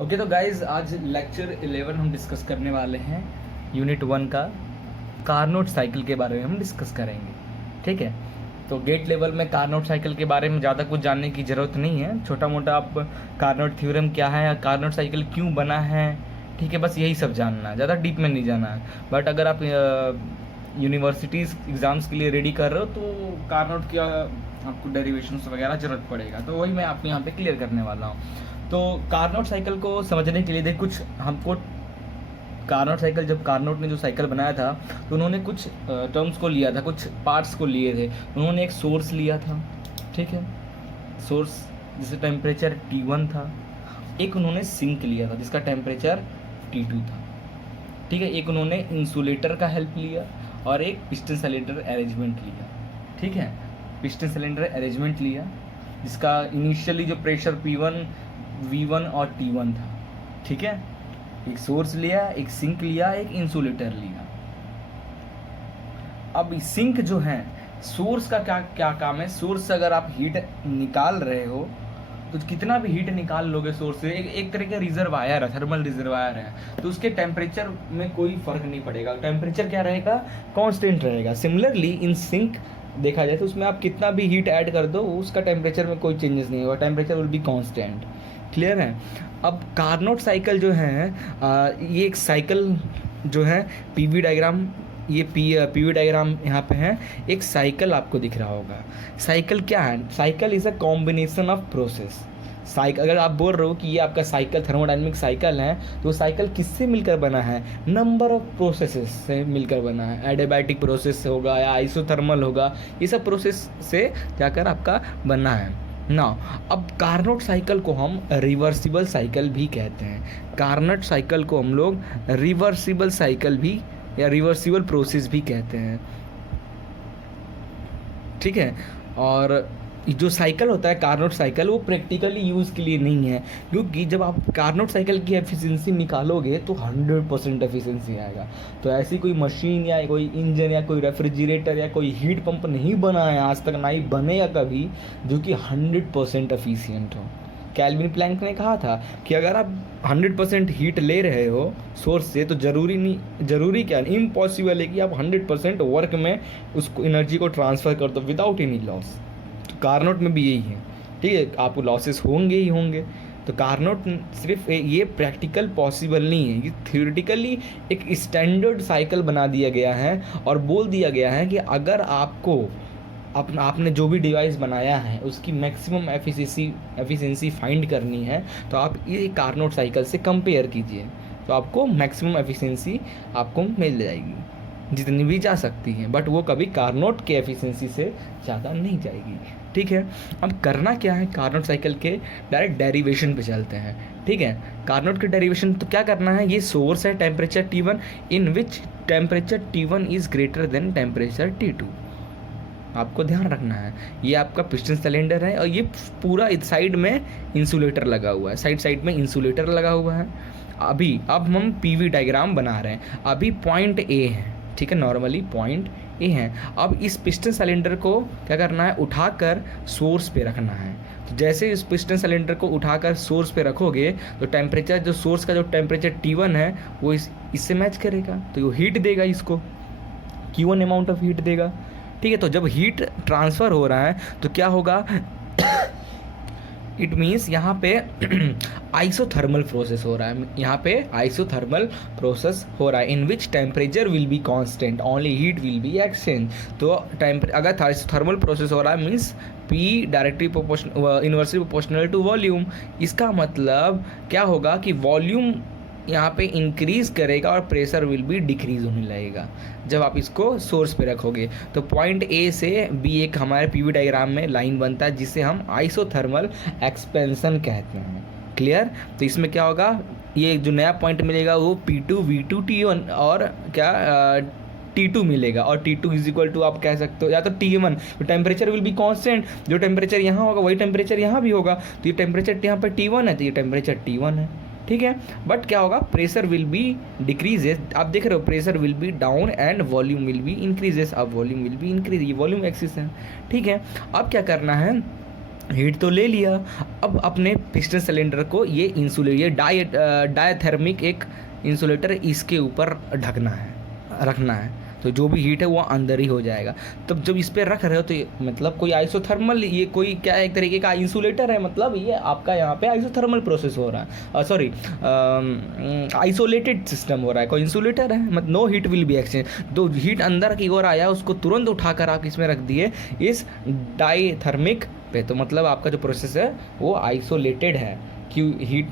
Okay तो guys आज lecture 11 हम डिस्कस करने वाले हैं यूनिट 1 का कार्नोट साइकिल के बारे में हम डिस्कस करेंगे। ठीक है, तो गेट लेवल में कार्नोट साइकिल के बारे में ज़्यादा कुछ जानने की ज़रूरत नहीं है। छोटा मोटा आप कार्नोट थ्योरम क्या है या कार्नोट साइकिल क्यों बना है, ठीक है, बस यही सब जानना है, ज़्यादा डीप में नहीं जाना है। बट अगर आप यूनिवर्सिटीज़ एग्ज़ाम्स के लिए रेडी कर रहे हो तो कार्नोट की आपको डेरिवेशंस वगैरह ज़रूरत पड़ेगा, तो वही मैं आपको यहाँ पे क्लियर करने वाला हूँ। तो कार्नोट साइकिल को समझने के लिए देख कुछ हमको कार्नोट साइकिल, जब कार्नोट ने जो साइकिल बनाया था तो उन्होंने कुछ टर्म्स को लिया था, कुछ पार्ट्स को लिए थे। उन्होंने एक सोर्स लिया था, ठीक है, सोर्स जिसका टेम्परेचर T1 था। एक उन्होंने सिंक लिया था जिसका टेम्परेचर T2 था, ठीक है। एक उन्होंने इंसुलेटर का हेल्प लिया और एक पिस्टन सिलेंडर अरेंजमेंट लिया, ठीक है। पिस्टन सिलेंडर अरेंजमेंट लिया जिसका इनिशियली जो प्रेशर P1, V1 और T1 था, ठीक है। एक सोर्स लिया, एक सिंक लिया, एक इंसुलेटर लिया। अब सिंक जो है, सोर्स का क्या क्या काम है? सोर्स से अगर आप हीट निकाल रहे हो तो कितना भी हीट निकाल लोगे सोर्स से, एक तरह का रिजर्वायर है, थर्मल रिजर्वायर है, तो उसके टेम्परेचर में कोई फर्क नहीं पड़ेगा। टेम्परेचर क्या रहेगा? कांस्टेंट रहेगा। सिमिलरली इन सिंक देखा जाए तो उसमें आप कितना भी हीट ऐड कर दो उसका टेम्परेचर में कोई चेंजेस नहीं होगा, temperature will be constant. Clear है? अब कार्नोट साइकिल जो है ये एक साइकिल जो है पीवी डायग्राम, ये पीवी डायग्राम यहाँ पे है। एक साइकिल आपको दिख रहा होगा। साइकिल क्या है? Cycle is a combination of process. Cycle, अगर आप बोल रहे हो कि ये आपका साइकिल थर्मोडायनेमिक साइकिल है, तो साइकिल किससे मिलकर बना है? नंबर ऑफ प्रोसेसेस से मिलकर बना है। एडियाबैटिक प्रोसेस होगा या आइसोथर्मल होगा, ये सब प्रोसेस से जाकर आपका बनना है ना। अब कार्नोट साइकिल को हम रिवर्सिबल साइकिल भी कहते हैं। कार्नोट साइकिल को हम लोग रिवर्सिबल साइकिल भी या रिवर्सिबल प्रोसेस भी कहते हैं, ठीक है। और जो साइकिल होता है कार्नोट साइकिल, वो प्रैक्टिकली यूज़ के लिए नहीं है, क्योंकि जब आप कार्नोट साइकिल की एफिशिएंसी निकालोगे तो 100% एफिशिएंसी आएगा। तो ऐसी कोई मशीन या कोई इंजन या कोई रेफ्रिजरेटर या कोई हीट पंप नहीं बना है आज तक, ना ही बनेगा कभी, जो कि 100% एफिशिएंट हो। कैल्विन प्लैंक ने कहा था कि अगर आप 100% हीट ले रहे हो सोर्स से, तो ज़रूरी क्या, इम्पॉसिबल है कि आप 100% वर्क में उसको एनर्जी को ट्रांसफ़र कर दो विदाउट एनी लॉस। तो कार्नोट में भी यही है, ठीक है, आपको लॉसेस होंगे ही होंगे। तो कार्नोट सिर्फ ये प्रैक्टिकल पॉसिबल नहीं है, ये थ्योरेटिकली एक स्टैंडर्ड साइकिल बना दिया गया है और बोल दिया गया है कि अगर आपको आपने जो भी डिवाइस बनाया है उसकी मैक्सिमम एफिशिएंसी फाइंड करनी है तो आप ये कार्नोट साइकिल से कंपेयर कीजिए, तो आपको मैक्सिमम एफिशिएंसी आपको मिल जाएगी, जितनी भी जा सकती है, बट वो कभी कार्नोट के एफिशिएंसी से ज़्यादा नहीं जाएगी, ठीक है। अब करना क्या है, कार्नोट साइकिल के डायरेक्ट डेरिवेशन पे चलते हैं, ठीक है। कार्नोट के डेरिवेशन तो क्या करना है, ये सोर्स है temperature T1 in which temperature T1 is greater than temperature T2। आपको ध्यान रखना है, ये आपका पिस्टन सिलेंडर है और ये पूरा इस साइड में इंसुलेटर लगा हुआ है, साइड में इंसुलेटर लगा हुआ है। अब हम पीवी डायग्राम बना रहे हैं। अभी पॉइंट ए है, ठीक है, नॉर्मली पॉइंट ए है। अब इस पिस्टन सिलेंडर को क्या करना है, उठाकर सोर्स पे रखना है। तो जैसे इस पिस्टन सिलेंडर को उठाकर सोर्स पे रखोगे तो टेम्परेचर, जो सोर्स का जो टेम्परेचर T1 है वो इससे मैच करेगा, तो वो हीट देगा, इसको Q1 अमाउंट ऑफ हीट देगा, ठीक है। तो जब हीट ट्रांसफ़र हो रहा है तो क्या होगा, इट मीन्स यहाँ पे आइसोथर्मल प्रोसेस हो रहा है, यहाँ पे आइसोथर्मल प्रोसेस हो रहा है in which temperature will be constant, only heat will be exchange. तो अगर आइसोथर्मल प्रोसेस हो रहा है means P directly inversely proportional to volume. इसका मतलब क्या होगा कि वॉल्यूम यहाँ पे इंक्रीज़ करेगा और प्रेशर विल भी डिक्रीज़ होने लगेगा जब आप इसको सोर्स पे रखोगे। तो पॉइंट ए से बी एक हमारे पीवी डायग्राम में लाइन बनता है जिसे हम आइसोथर्मल एक्सपेंशन कहते हैं। क्लियर? तो इसमें क्या होगा, ये जो नया पॉइंट मिलेगा वो P2 V2 T1 और क्या T2 मिलेगा, और T2 इज इक्वल टू आप कह सकते हो या तो T1। तो टेम्परेचर विल बी कांस्टेंट, जो टेम्परेचर यहाँ होगा वही टेम्परेचर यहाँ भी होगा। तो ये टेम्परेचर यहाँ पर T1 है तो ये टेम्परेचर T1 है, ठीक है। बट क्या होगा, प्रेशर विल बी डिक्रीजेस, आप देख रहे हो pressure will be down and volume will be increases. अब वॉल्यूम विल बी इंक्रीज, ये वॉल्यूम एक्सिस है, ठीक है। अब क्या करना है, हीट तो ले लिया, अब अपने पिस्टन सिलेंडर को ये ये डायथर्मिक एक इंसुलेटर इसके ऊपर ढकना है, रखना है, तो जो भी हीट है वो अंदर ही हो जाएगा। तब जब इस पर रख रहे हो तो मतलब कोई आइसोथर्मल, ये कोई क्या एक तरीके का इंसुलेटर है, मतलब ये आपका यहाँ पे आइसोथर्मल प्रोसेस हो रहा है, सॉरी आइसोलेटेड सिस्टम हो रहा है, कोई इंसुलेटर है, मतलब no heat will be exchange. तो हीट अंदर की ओर आया, उसको तुरंत उठाकर आप इसमें रख दिए इस डाइथर्मिक पे, तो मतलब आपका जो प्रोसेस है वो आइसोलेटेड है कि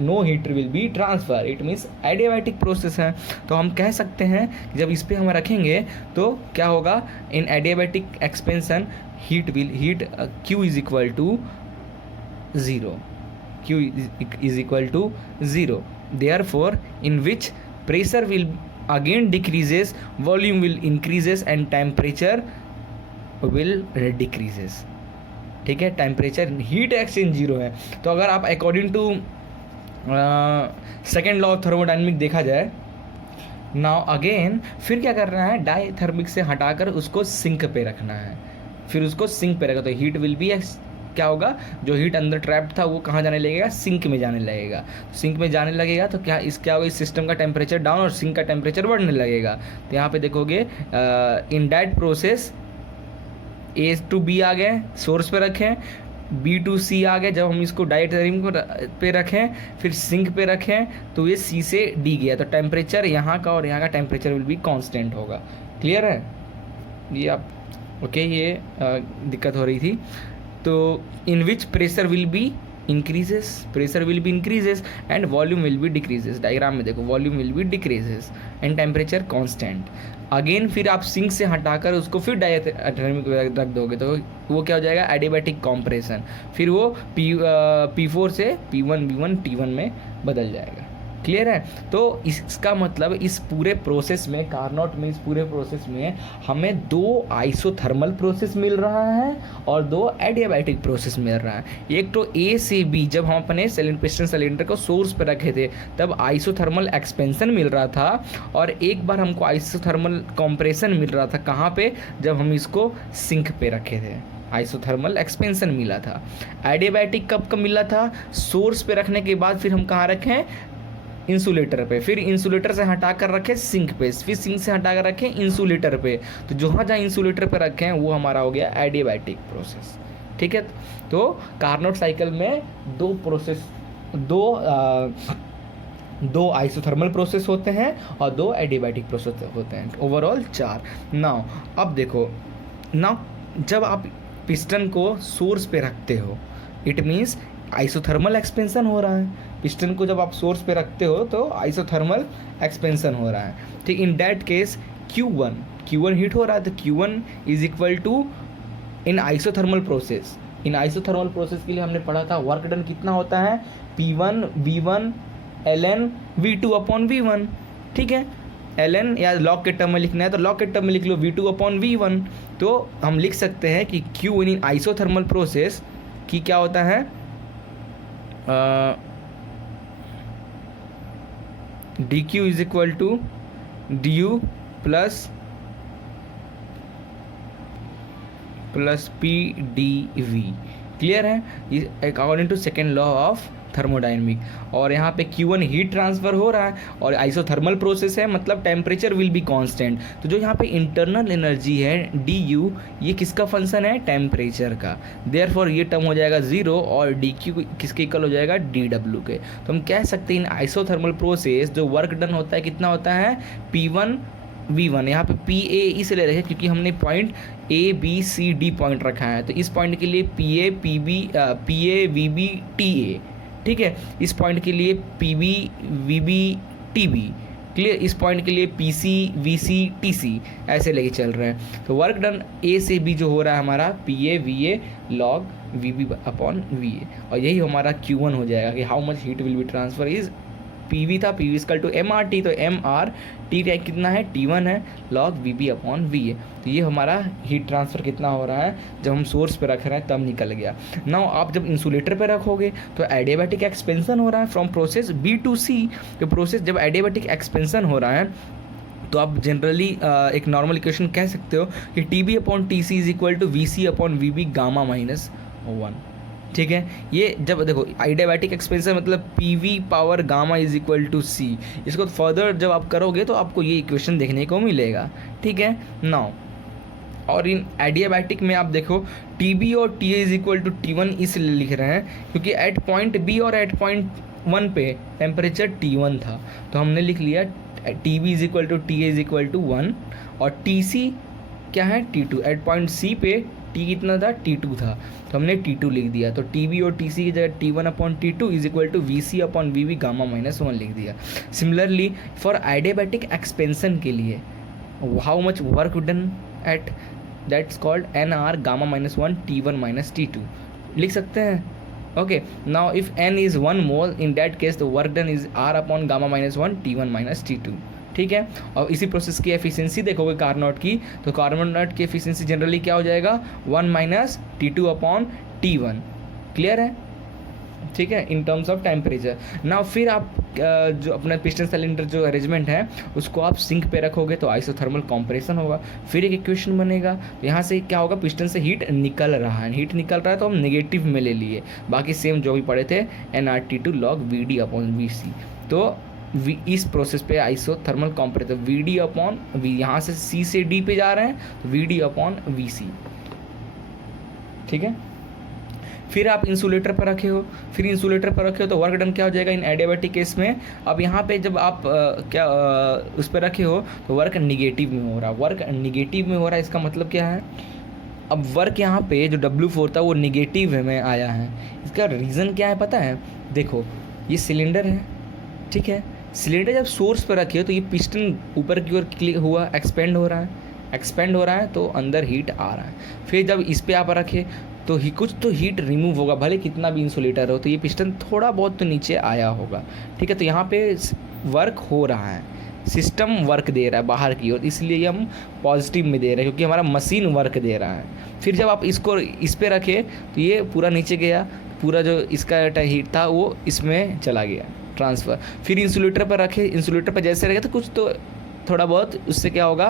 no heat will be transfer, it means adiabatic process है। तो हम कह सकते हैं जब इस पर हम रखेंगे तो क्या होगा, in adiabatic expansion heat Q is equal to zero, Q is equal to zero, therefore in which pressure will again decreases, volume will increases and temperature will decreases. ठीक है, टेम्परेचर हीट एक्सचेंज जीरो है। तो अगर आप according to second law of thermodynamic देखा जाए, now again फिर क्या करना है, डायथर्मिक से हटाकर उसको सिंक पे रखना है, फिर उसको सिंक पे रखा तो हीट विल बी क्या होगा, जो हीट अंदर ट्रैप्ड था वो कहाँ जाने लगेगा, सिंक में जाने लगेगा। सिंक में जाने लगेगा तो क्या होगा, इस सिस्टम का टेम्परेचर डाउन और सिंक का टेम्परेचर बढ़ने लगेगा। तो यहाँ पे देखोगे in that process A to B आ गए, सोर्स पे रखें, B to C आ गए, जब हम इसको डायथर्मिक पे रखें फिर सिंक पे रखें तो ये C से D गया, तो टेम्परेचर यहाँ का और यहाँ का टेम्परेचर विल बी कांस्टेंट होगा। क्लियर है ये आप ओके, ये दिक्कत हो रही थी। तो in which pressure will be increases and volume will be decreases. Diagram में देखो, volume will be decreases and temperature constant. Again फिर आप सिंक से हटाकर उसको फिर डायथर्मिक रख दोगे तो वो क्या हो जाएगा, एडियाबैटिक कॉम्प्रेशन, फिर वो P4 से P1 V1 T1 में बदल जाएगा। क्लियर है। तो इसका मतलब इस पूरे प्रोसेस में, कार्नोट में, इस पूरे प्रोसेस में हमें 2 आइसोथर्मल प्रोसेस मिल रहा है और 2 एडियाबैटिक प्रोसेस मिल रहा है। एक तो A से B, जब हम अपने पिस्टन सिलेंडर को सोर्स पर रखे थे तब आइसोथर्मल एक्सपेंशन मिल रहा था, और एक बार हमको आइसोथर्मल कॉम्प्रेशन मिल रहा था, कहाँ पे, जब हम इसको सिंक पे रखे थे, आइसोथर्मल एक्सपेंशन मिला था। एडियाबैटिक कब मिला था, सोर्स पे रखने के बाद फिर हम कहाँ रखें, इंसुलेटर पे, फिर इंसुलेटर से हटा कर रखें सिंक पे, फिर सिंक से हटा कर रखें इंसुलेटर पे। तो जहाँ जहाँ इंसुलेटर पे रखें वो हमारा हो गया एडियाबैटिक प्रोसेस। ठीक है, तो कार्नोट साइकिल में 2 प्रोसेस, 2 आइसोथर्मल प्रोसेस होते हैं और 2 एडियाबैटिक प्रोसेस होते हैं, ओवरऑल 4। नाउ अब देखो, नाउ जब आप पिस्टन को सोर्स पे रखते हो इट मीन्स आइसोथर्मल एक्सपेंशन हो रहा है। पिस्टन को जब आप सोर्स पे रखते हो तो आइसोथर्मल एक्सपेंशन हो रहा है। ठीक, इन दैट केस Q1 हीट हो रहा है, तो Q1 is equal to in isothermal process. In isothermal process के लिए हमने पढ़ा था वर्क डन कितना होता है, P1 V1 ln V2 upon V1। ठीक है, ln या लॉग के टर्म में लिखना है तो लॉग के टर्म में लिख लो V2 अपॉन V1। तो हम लिख सकते हैं कि Q इन आइसोथर्मल प्रोसेस की क्या होता है, dq is equal to du plus pdv। Clear है, according to second law of thermodynamic. और यहाँ पे Q1 हीट ट्रांसफ़र हो रहा है और आइसोथर्मल प्रोसेस है, मतलब टेम्परेचर विल बी कांस्टेंट। तो जो यहाँ पे इंटरनल एनर्जी है du, ये किसका फंक्शन है, टेम्परेचर का, देयरफॉर ये टर्म हो जाएगा 0 और dq किसके इक्वल हो जाएगा, dw के। तो हम कह सकते हैं इन आइसोथर्मल प्रोसेस जो वर्क डन होता है कितना होता है, P1 V1। यहाँ पे PA इसलिए रखे क्योंकि हमने पॉइंट ABCD पॉइंट रखा है, तो इस पॉइंट के लिए PA VB TA। ठीक है, इस पॉइंट के लिए PB VB TB। क्लियर, इस पॉइंट के लिए PC VC TC ऐसे लेके चल रहे हैं। तो वर्क डन A से B जो हो रहा है हमारा PA VA log VB upon VA, और यही हमारा Q1 हो जाएगा कि how much heat will B transfer is PV था, PV इक्वल टू MRT, तो MRT कितना है, T1 है, log VB अपॉन VA। तो ये हमारा हीट ट्रांसफ़र कितना हो रहा है जब हम सोर्स पे रख रहे हैं तब निकल गया। नाउ आप जब इंसुलेटर पे रखोगे तो एडियाबैटिक एक्सपेंशन हो रहा है from process B to C। तो प्रोसेस जब एडियाबैटिक एक्सपेंशन हो रहा है तो आप जनरली एक नॉर्मल इक्वेशन कह सकते हो कि TB upon TC is equal to VC upon VB gamma -1। ठीक है। ये जब देखो आइडियाबैटिक एक्सपेंशन मतलब P V power gamma is equal to C, इसको फर्दर जब आप करोगे तो आपको ये इक्वेशन देखने को मिलेगा। ठीक है नाउ, और इन एडियाबैटिक में आप देखो टी बी और T A is equal to T one इसलिए लिख रहे हैं क्योंकि एट पॉइंट बी और एट पॉइंट वन पे टेम्परेचर टी वन था, तो हमने लिख लिया T B is equal to T A is equal to one, और टी सी क्या है T two, at point C पे टी कितना था टी टू था, तो हमने टी टू लिख दिया। तो टी बी और टी सी की जगह T one upon T two is equal to V C upon V V gamma minus one लिख दिया। सिमिलरली फॉर एडियाबैटिक एक्सपेंशन के लिए how much work done at that's called N R gamma minus one T one minus T two लिख सकते हैं। Okay now if N is one mole in that case the work done is are upon gamma minus one T one minus T two. ठीक है, और इसी process की efficiency देखोगे Carnot की, तो कार्नोट की एफिशिएंसी जनरली क्या हो जाएगा one minus T two upon T one. Clear है? ठीक है, in terms of temperature. Now फिर आप जो अपना पिस्टन सिलेंडर जो अरेंजमेंट है उसको आप सिंक पे रखोगे तो आइसोथर्मल कॉम्प्रेशन होगा, फिर एक इक्वेशन बनेगा। तो यहाँ से क्या होगा, पिस्टन से हीट निकल रहा है, हीट निकल रहा है तो हम नेगेटिव में ले लिए, बाकी सेम जो भी पढ़े थे N R T two log V D upon V C. तो इस प्रोसेस पे isothermal compression V D upon V, यहाँ से सी से डी पे जा रहे हैं तो वी डी अपॉन वी सी। ठीक है, फिर आप इंसुलेटर पर रखे हो, फिर इंसुलेटर पर रखे हो तो वर्क डन क्या हो जाएगा इन एडियाबैटिक केस में। अब यहाँ पे जब आप उस पर रखे हो तो वर्क निगेटिव में हो रहा, वर्क निगेटिव में हो रहा है, इसका मतलब क्या है, अब वर्क यहाँ पे जो W4 था वो निगेटिव में आया है। इसका रीज़न क्या है पता है? देखो ये सिलेंडर है, ठीक है, सिलेंडर जब सोर्स पर रखे हो तो ये पिस्टन ऊपर की ओर क्लिक हुआ, एक्सपेंड हो रहा है, एक्सपेंड हो रहा है तो अंदर हीट आ रहा है। फिर जब इस पर आप रखे तो ही कुछ तो हीट रिमूव होगा, भले कितना भी इंसुलेटर हो, तो ये पिस्टन थोड़ा बहुत तो नीचे आया होगा। ठीक है, तो यहाँ पे वर्क हो रहा है, सिस्टम वर्क दे रहा है बाहर की ओर, इसलिए हम पॉजिटिव में दे रहे हैं क्योंकि हमारा मशीन वर्क दे रहा है। फिर जब आप इसको इस पर रखे तो ये पूरा नीचे गया, पूरा जो इसका हीट था वो इसमें चला गया ट्रांसफ़र। फिर इंसुलेटर पर रखे, इंसुलेटर पर जैसे रखे तो कुछ तो थोड़ा बहुत उससे क्या होगा,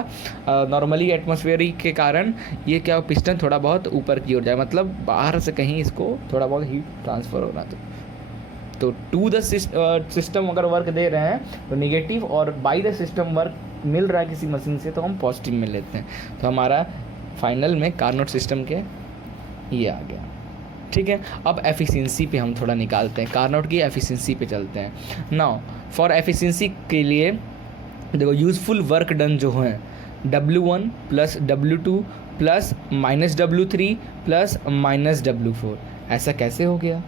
नॉर्मली एटमॉस्फेयर के कारण ये क्या पिस्टन थोड़ा बहुत ऊपर की ओर जाए, मतलब बाहर से कहीं इसको थोड़ा बहुत हीट ट्रांसफ़र हो रहा। तो टू द सिस्टम अगर वर्क दे रहे हैं तो निगेटिव, और बाय द सिस्टम वर्क मिल रहा है किसी मशीन से तो हम पॉजिटिव में लेते हैं। तो हमारा फाइनल में कार्नोट सिस्टम के ये आ गया। ठीक है, अब एफिशिएंसी पे हम थोड़ा निकालते हैं, कार्नोट की एफिशिएंसी पे चलते हैं। नाउ फॉर एफिशिएंसी के लिए देखो यूज़फुल वर्क डन जो है W1 plus W2 plus minus W3 plus minus W4, ऐसा कैसे हो गया,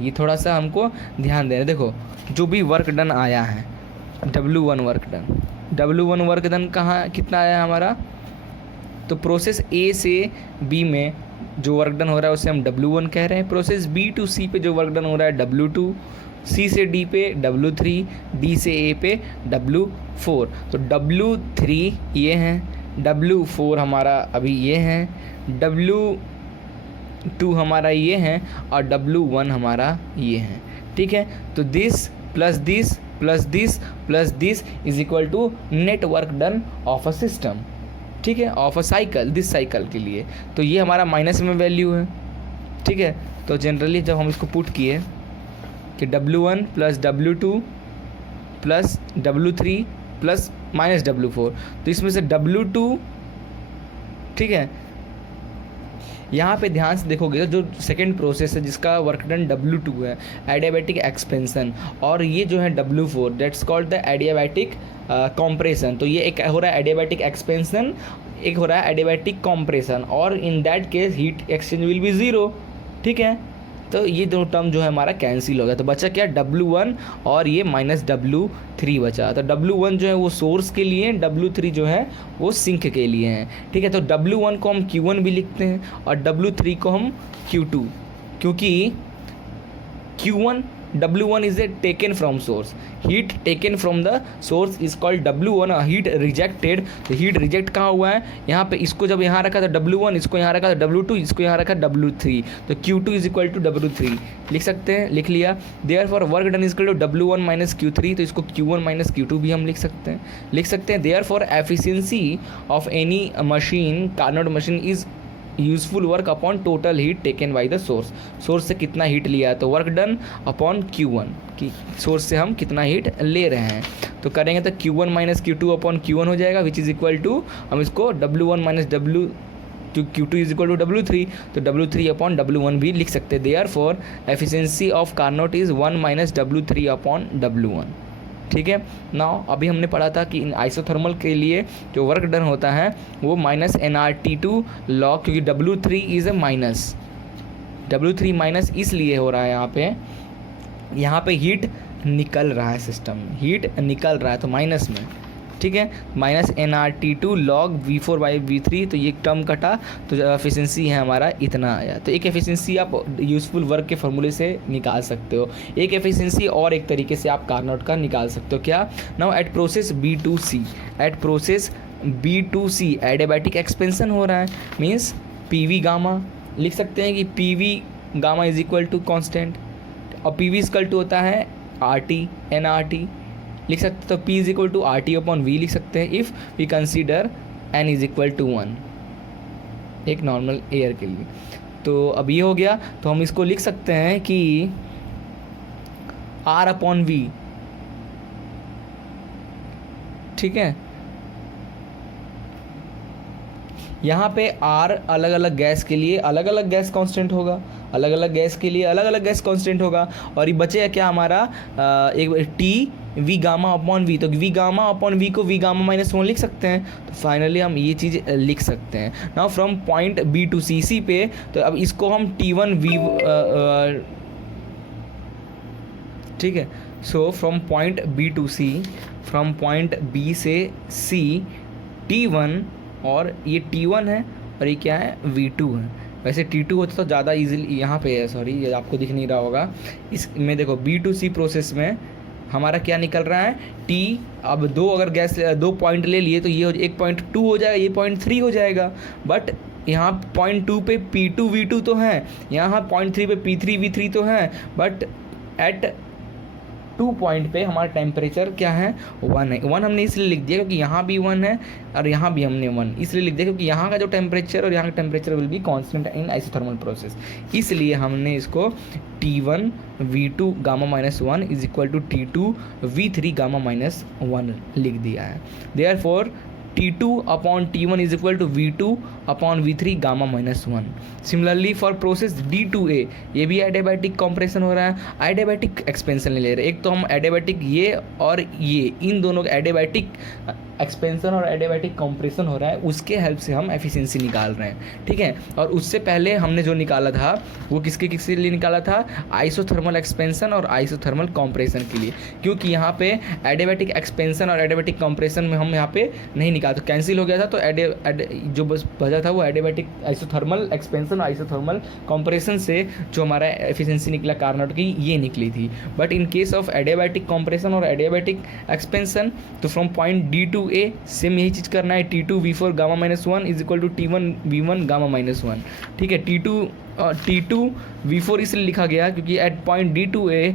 ये थोड़ा सा हमको ध्यान देना। देखो जो भी वर्क डन आया है W1 वर्क डन कहाँ कितना आया हमारा, तो प्रोसेस A से B में जो वर्क डन हो रहा है उसे हम W1 कह रहे हैं, प्रोसेस B टू C पे जो वर्क डन हो रहा है W2, C से D पे W3, D से A पे W4। तो W3 ये हैं, W4 हमारा अभी ये हैं, W2 हमारा ये हैं और W1 हमारा ये हैं। ठीक है, तो this plus this plus this plus this is equal to net work done of a system. ठीक है, of a cycle, this cycle के लिए तो ये हमारा माइनस में वैल्यू है। ठीक है, तो जनरली जब हम इसको पुट किए कि W1 plus W2 plus W3 plus minus W4, तो इसमें से W2, ठीक है, यहाँ पे ध्यान से देखोगे जो सेकेंड प्रोसेस है जिसका वर्क डन W2 है, एडियाबैटिक एक्सपेंशन, और ये जो है W4 that's called the adiabatic compression. तो ये एक हो रहा है एडियाबैटिक एक्सपेंशन, एक हो रहा है एडियाबैटिक कॉम्प्रेशन, और इन that case heat exchange will be zero. ठीक है, तो ये दो टर्म जो है हमारा कैंसिल हो गया, तो बचा क्या W1 और ये माइनस W3 बचा। तो W1 जो है वो सोर्स के लिए, W3 जो है वो सिंक के लिए हैं। ठीक है, तो W1 को हम Q1 भी लिखते हैं और W3 को हम Q2, क्योंकि W1 is a taken from source, heat taken from the source is called W1, heat rejected। तो heat reject कहाँ हुआ है, यहाँ पे इसको जब यहाँ रखा तो W1, इसको यहाँ रखा तो W2, इसको यहाँ रखा W3, तो Q2 is equal to W3 लिख सकते हैं, लिख लिया। Therefore work done is equal to W1 minus Q3, तो इसको Q1 माइनस Q2 भी हम लिख सकते हैं। Therefore efficiency of any machine, Carnot machine is useful work upon total heat taken by the source, source से कितना हीट लिया है, तो वर्क डन अपॉन Q1 कि सोर्स से हम कितना हीट ले रहे हैं। तो करेंगे तो Q1 minus Q2 upon Q1 हो जाएगा, विच इज़ इक्वल टू, हम इसको W1 minus Q2 is equal to W3, तो W3 अपॉन W1 भी लिख सकते हैं। Therefore efficiency of Carnot is 1 minus W3 upon W1। ठीक है। नाउ अभी हमने पढ़ा था कि इन आइसोथर्मल के लिए जो वर्क डन होता है वो माइनस nRT2 लॉग, क्योंकि W3 is a minus, W3 minus इसलिए हो रहा है यहाँ पे हीट निकल रहा है, सिस्टम में हीट निकल रहा है तो माइनस में। ठीक है, minus nRT2 log V4 by V3, तो ये टर्म कटा तो एफिशिएंसी है हमारा इतना आया। तो एक एफिशिएंसी आप यूज़फुल वर्क के फॉर्मूले से निकाल सकते हो। एक एफिशिएंसी और एक तरीके से आप कार्नोट का निकाल सकते हो, क्या? Now at process B2C adiabatic expansion हो रहा है, मीन्स PV गामा लिख सकते हैं कि PV gamma is equal to constant, और PV इक्वल टू होता है RT nRT लिख सकते, तो P is equal to RT upon V लिख सकते हैं if we consider N is equal to 1 एक नॉर्मल एयर के लिए। तो अब ये हो गया, तो हम इसको लिख सकते हैं कि R अपॉन V, ठीक है। यहाँ पे R अलग अलग गैस के लिए अलग अलग गैस कांस्टेंट होगा, अलग अलग गैस के लिए अलग अलग गैस कांस्टेंट होगा, और ये बचेगा क्या हमारा एक T V gamma upon V, तो V गामा अपॉन V को V गामा माइनस 1 लिख सकते हैं। तो फाइनली हम ये चीज़ लिख सकते हैं। Now from point B to C, C पे, तो अब इसको हम T1 V, ठीक है। So from point B to C, from point B से C T1, और ये T1 है और ये क्या है V2 है। वैसे T2 होता तो ज़्यादा इजीली, यहाँ पे है, सॉरी ये आपको दिख नहीं रहा होगा, इसमें देखो B2C प्रोसेस में हमारा क्या निकल रहा है T, अब दो अगर गैस 2 पॉइंट ले लिए तो ये 1.2 हो जाएगा, ये 0.3 हो जाएगा, बट यहाँ 0.2 पे P2 V2 तो है, यहाँ 0.3 पे P3 V3 तो है, बट एट 2 पॉइंट पे हमारा टेम्परेचर क्या है 1 है। 1 हमने इसलिए लिख दिया क्योंकि यहाँ भी 1 है और यहाँ भी हमने 1 इसलिए लिख दिया क्योंकि यहाँ का जो टेम्परेचर और यहाँ का temperature will be constant in isothermal process, इसलिए हमने इसको T1 V2 gamma minus 1 is equal to T2 V3 gamma minus 1 लिख दिया है। Therefore T2 upon T1 is equal to V2 upon V3 gamma minus 1। Similarly for process D2A, ये भी adiabatic compression हो रहा है, एडियाबैटिक एक्सपेंशन ले रहे हैं। एक तो हम एडियाबैटिक ये और ये इन दोनों का एडियाबैटिक एक्सपेंशन और एडियाबैटिक कॉम्प्रेशन हो रहा है, उसके हेल्प से हम एफिशिएंसी निकाल रहे हैं, ठीक है। और उससे पहले हमने जो निकाला था वो किसके लिए निकाला था, आइसोथर्मल एक्सपेंशन और आइसोथर्मल कॉम्प्रेशन के लिए, क्योंकि यहाँ पे एडियाबैटिक एक्सपेंशन और एडियाबैटिक कॉम्प्रेशन में हम यहाँ पे नहीं निकाला, तो कैंसिल हो गया था। तो जो बचा था वो एडियाबैटिक आइसोथर्मल एक्सपेंशन और आइसोथर्मल कॉम्प्रेशन से जो हमारा एफिशिएंसी निकला कार्नोट की, ये निकली थी। But in case of adiabatic compression और एडियाबैटिक एक्सपेंशन, तो फ्रॉम पॉइंट D2A सेम यही चीज़ करना है, T2 V4 gamma minus 1 is equal to T1 V1 gamma minus 1, ठीक है। T2 V4 इसलिए लिखा गया क्योंकि at point D2A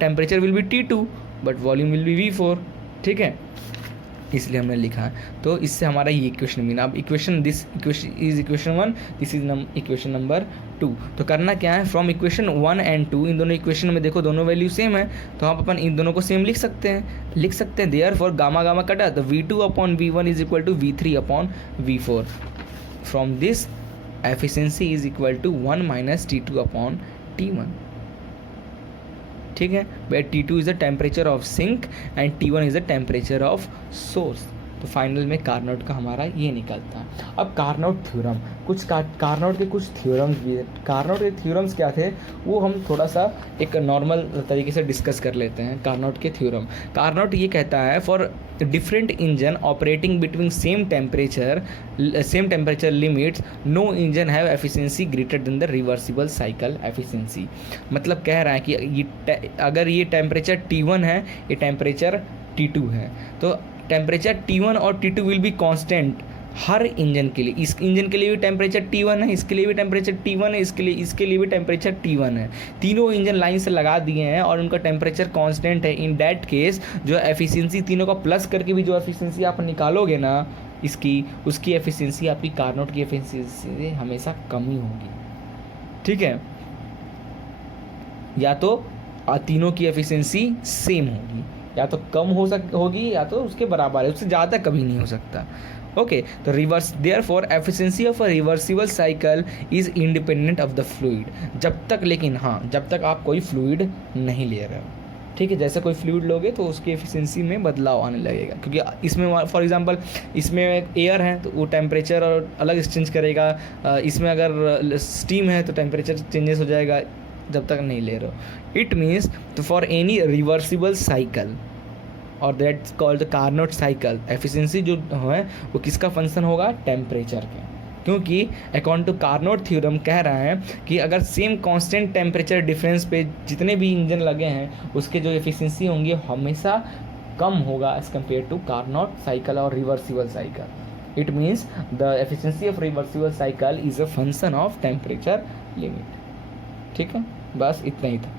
temperature will be T2 but volume will be V4, ठीक है, इसलिए हमने लिखा है। तो इससे हमारा ये इक्वेशन मिला। अब this equation is equation 1, this is equation number 2। तो करना क्या है, फ्रॉम इक्वेशन 1 एंड 2, इन दोनों इक्वेशन में देखो दोनों वैल्यू सेम है, तो हम अपन इन दोनों को सेम लिख सकते हैं। देयरफॉर गामा गामा कटा तो V2 upon V1 is equal to V3 upon V4। From this efficiency is equal to 1 minus T2 upon T1, ठीक है। Where T2 is the temperature of sink and T1 is the temperature of source. तो final में Carnot का हमारा ये निकलता है। अब कार्नोट थ्योरम, कुछ कार्नोट के कुछ थ्योरम्स भी है। कार्नोट के थ्योरम्स क्या थे वो हम थोड़ा सा एक नॉर्मल तरीके से डिस्कस कर लेते हैं। कार्नोट के थ्योरम, कार्नोट ये कहता है for different engine operating between same temperature limits, no engine have efficiency greater than the reversible cycle efficiency. मतलब कह रहा है कि ये अगर ये टेम्परेचर T1 है, ये टेम्परेचर T2 है, तो टेम्परेचर T1 और T2 will be constant her engine के लिए, इस इंजन के लिए भी टेम्परेचर T1 है, इसके लिए भी टेम्परेचर T1 है, इसके लिए भी टेम्परेचर T1 है। तीनों इंजन लाइन से लगा दिए हैं और उनका टेम्परेचर कांस्टेंट है। इन दैट केस जो एफिशिएंसी तीनों का प्लस करके भी जो एफिशिएंसी आप निकालोगे ना इसकी, उसकी एफिशिएंसी आपकी कारनोट की एफिशिएंसी से हमेशा कम ही होगी। ठीक है, या तो तीनों की एफिशिएंसी सेम होगी, या तो कम होगी या तो उसके बराबर है, उससे ज़्यादा कभी नहीं हो सकता। ओके, तो reverse therefore efficiency of a reversible cycle is independent of the fluid. जब तक, लेकिन हाँ, जब तक आप कोई फ्लूइड नहीं ले रहे हो। ठीक है, जैसे कोई फ्लूइड लोगे तो उसकी एफिशिएंसी में बदलाव आने लगेगा, क्योंकि इसमें फॉर एग्जांपल इसमें एयर है तो वो टेम्परेचर और अलग चेंज करेगा, इसमें अगर स्टीम है तो टेम्परेचर चेंजेस हो जाएगा जब तक नहीं ले रहे हो। इट मीन्स तो फॉर एनी रिवर्सिबल साइकिल और that's called Carnot cycle, efficiency जो है वो किसका फंक्शन होगा, टेम्परेचर के। क्योंकि अकॉर्डिंग टू कार्नोट थ्योरम कह रहा है कि अगर सेम कांस्टेंट टेम्परेचर डिफरेंस पे जितने भी इंजन लगे हैं उसके जो एफिशिएंसी होंगे हमेशा कम होगा as compare to Carnot cycle और reversible cycle. It means the efficiency of reversible cycle is a function of temperature limit. ठीक है, बस इतना ही था।